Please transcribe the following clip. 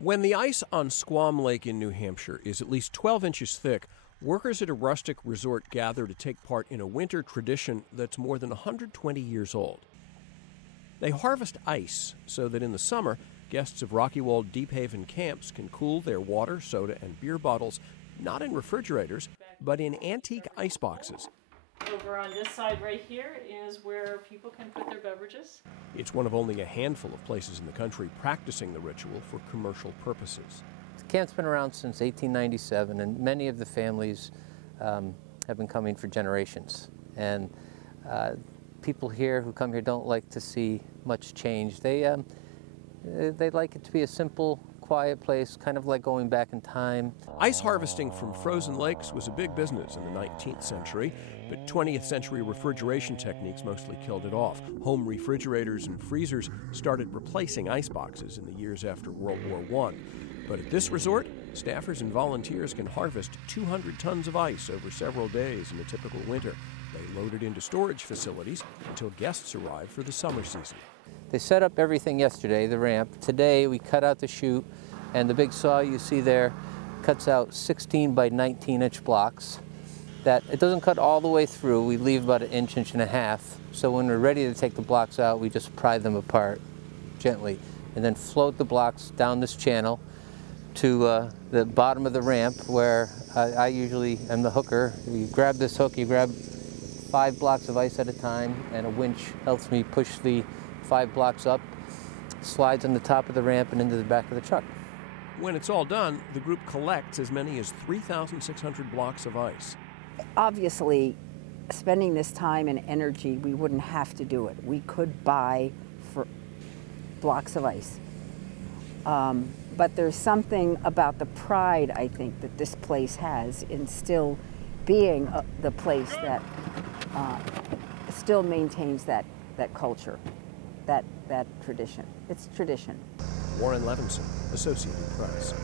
When the ice on Squam Lake in New Hampshire is at least 12 inches thick, workers at a rustic resort gather to take part in a winter tradition that's more than 120 years old. They harvest ice so that in the summer, guests of Rockywold-Deephaven Camps can cool their water, soda, and beer bottles not in refrigerators, but in antique iceboxes. Over on this side right here is where people can put their beverages. It's one of only a handful of places in the country practicing the ritual for commercial purposes. The camp's been around since 1897, and many of the families have been coming for generations. And people here who come here don't like to see much change. They like it to be a simple, quiet place, kind of like going back in time. Ice harvesting from frozen lakes was a big business in the 19th century, but 20th century refrigeration techniques mostly killed it off. Home refrigerators and freezers started replacing ice boxes in the years after World War I. But at this resort, staffers and volunteers can harvest 200 tons of ice over several days in a typical winter. They load it into storage facilities until guests arrive for the summer season. They set up everything yesterday, the ramp. Today we cut out the chute, and the big saw you see there cuts out 16 by 19 inch blocks. That it doesn't cut all the way through. We leave about an inch, inch and a half. So when we're ready to take the blocks out, we just pry them apart gently and then float the blocks down this channel to the bottom of the ramp, where I usually am the hooker. You grab this hook, you grab 5 blocks of ice at a time, and a winch helps me push the 5 blocks up, slides on the top of the ramp and into the back of the truck. When it's all done, the group collects as many as 3,600 blocks of ice. Obviously, spending this time and energy, we wouldn't have to do it. We could buy for blocks of ice. But there's something about the pride, I think, that this place has in still being the place that still maintains that culture, that tradition. It's tradition. Warren Levinson, Associated Press.